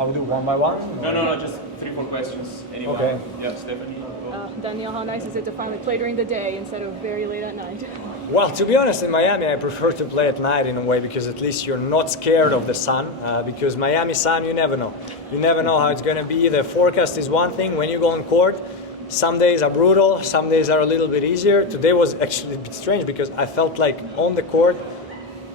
I'll do one by one? No, just 3-4 questions. Anyone? Okay. Yeah, Stephanie. Daniil, how nice is it to finally play during the day instead of very late at night? Well, to be honest, in Miami, I prefer to play at night in a way because at least you're not scared of the sun. Because Miami sun, you never know. You never know how it's going to be. The forecast is one thing. When you go on court, some days are brutal, some days are a little bit easier. Today was actually a bit strange because I felt like on the court,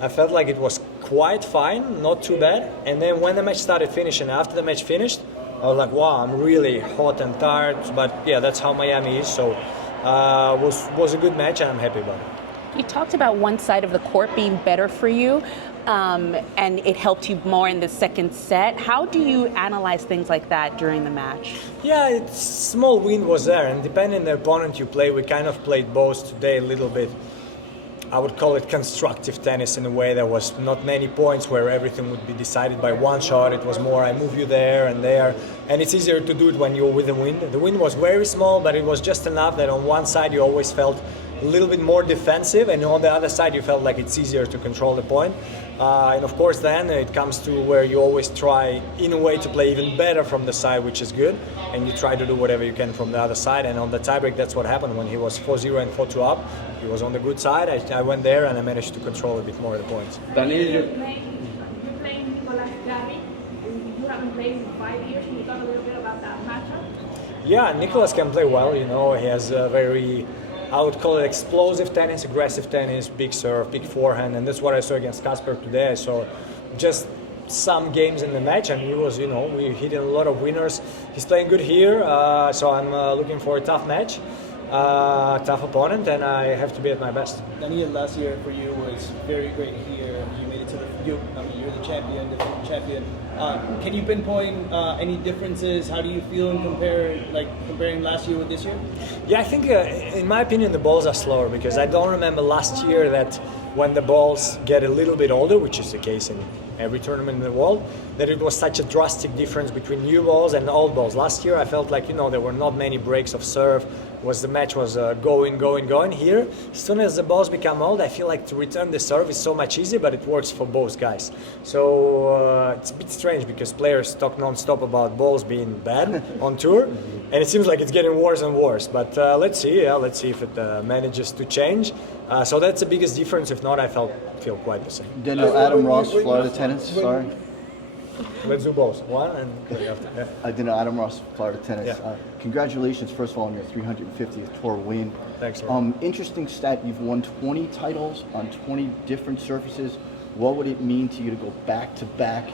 I felt like it was quite fine, not too bad. And then when the match started finishing, after the match finished, I was like, wow, I'm really hot and tired. But yeah, that's how Miami is. So was a good match and I'm happy about it. You talked about one side of the court being better for you, and it helped you more in the second set. How do you analyze things like that during the match? Yeah, small wind was there, and depending on the opponent you play, we kind of played both today a little bit. I would call it constructive tennis in a way. There was not many points where everything would be decided by one shot. It was more I move you there and there, and it's easier to do it when you're with the wind. The wind was very small, but it was just enough that on one side you always felt a little bit more defensive, and on the other side you felt like it's easier to control the point. And of course then it comes to where you always try in a way to play even better from the side, which is good, and you try to do whatever you can from the other side. And on the tiebreak, that's what happened when he was 4-0 and 4-2 up. He was on the good side. I went there and I managed to control a bit more of the points. Daniil, you're playing Nicolas Jarry. You haven't played in 5 years. Can you talk a little bit about that matchup? Yeah, Nicolas can play well. You know, he has a very, I would call it explosive tennis, aggressive tennis, big serve, big forehand, and that's what I saw against Kasper today. I saw just some games in the match, and he was, you know, we hit a lot of winners. He's playing good here, so I'm looking for a tough match, tough opponent, and I have to be at my best. Daniil, last year for you was very great here. You made it to you're the champion, defending champion. Can you pinpoint any differences? How do you feel in comparing last year with this year? Yeah, I think in my opinion the balls are slower because I don't remember last year that when the balls get a little bit older, which is the case in every tournament in the world, that it was such a drastic difference between new balls and old balls. Last year I felt like, you know, there were not many breaks of serve. The match was going. Here, as soon as the balls become old, I feel like to return the serve is so much easier, but it works for both guys. So it's a bit strange because players talk non-stop about balls being bad on tour, and it seems like it's getting worse and worse. But let's see if it manages to change. So that's the biggest difference. If not, I feel quite the same. Daniil, Adam Ross, Florida Tennis. Sorry. Let's do both. One and three after. Yeah. Daniil, Adam Ross, Florida Tennis. Yeah. Congratulations, first of all, on your 350th tour win. Thanks. Interesting stat, you've won 20 titles on 20 different surfaces. What would it mean to you to go back to back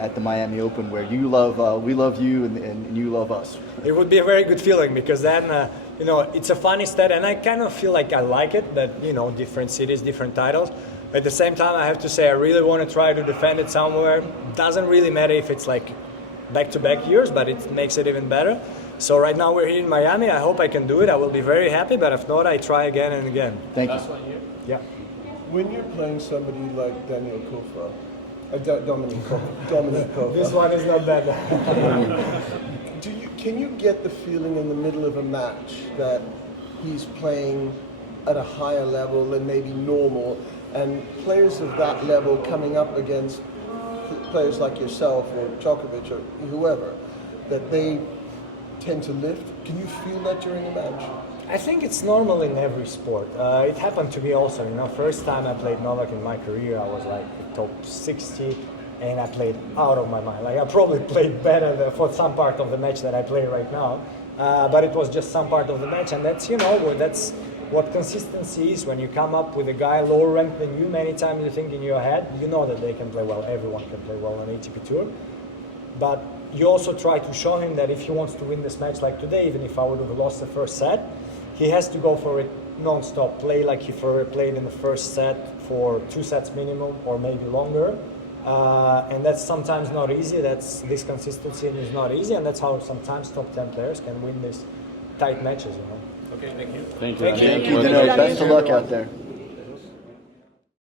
at the Miami Open where you love, we love you and you love us? It would be a very good feeling because then, you know, it's a funny stat and I kind of feel like I like it, that, you know, different cities, different titles. At the same time, I have to say I really want to try to defend it somewhere. Doesn't really matter if it's like back-to-back years, but it makes it even better. So right now we're here in Miami. I hope I can do it. I will be very happy, but if not, I try again and again. Thank you. Last one here. Yeah. When you're playing somebody like Daniil Keeper, Dominik Keeper, This one is not bad. can you get the feeling in the middle of a match that he's playing at a higher level than maybe normal, and players of that level coming up against players like yourself or Djokovic or whoever, that they tend to lift? Can you feel that during a match? I think it's normal in every sport. It happened to me also, you know, first time I played Novak in my career, I was like top 60 and I played out of my mind. Like I probably played better for some part of the match that I play right now, but it was just some part of the match, and that's, you know, that's what consistency is. When you come up with a guy lower ranked than you, many times you think in your head, you know that they can play well, everyone can play well on ATP Tour. But you also try to show him that if he wants to win this match like today, even if I would have lost the first set, he has to go for it non-stop, play like he played in the first set for 2 sets minimum or maybe longer. And that's sometimes not easy. This consistency is not easy, and that's how sometimes top 10 players can win these tight matches, you know. Okay, thank you. Thank you. Best of luck out there.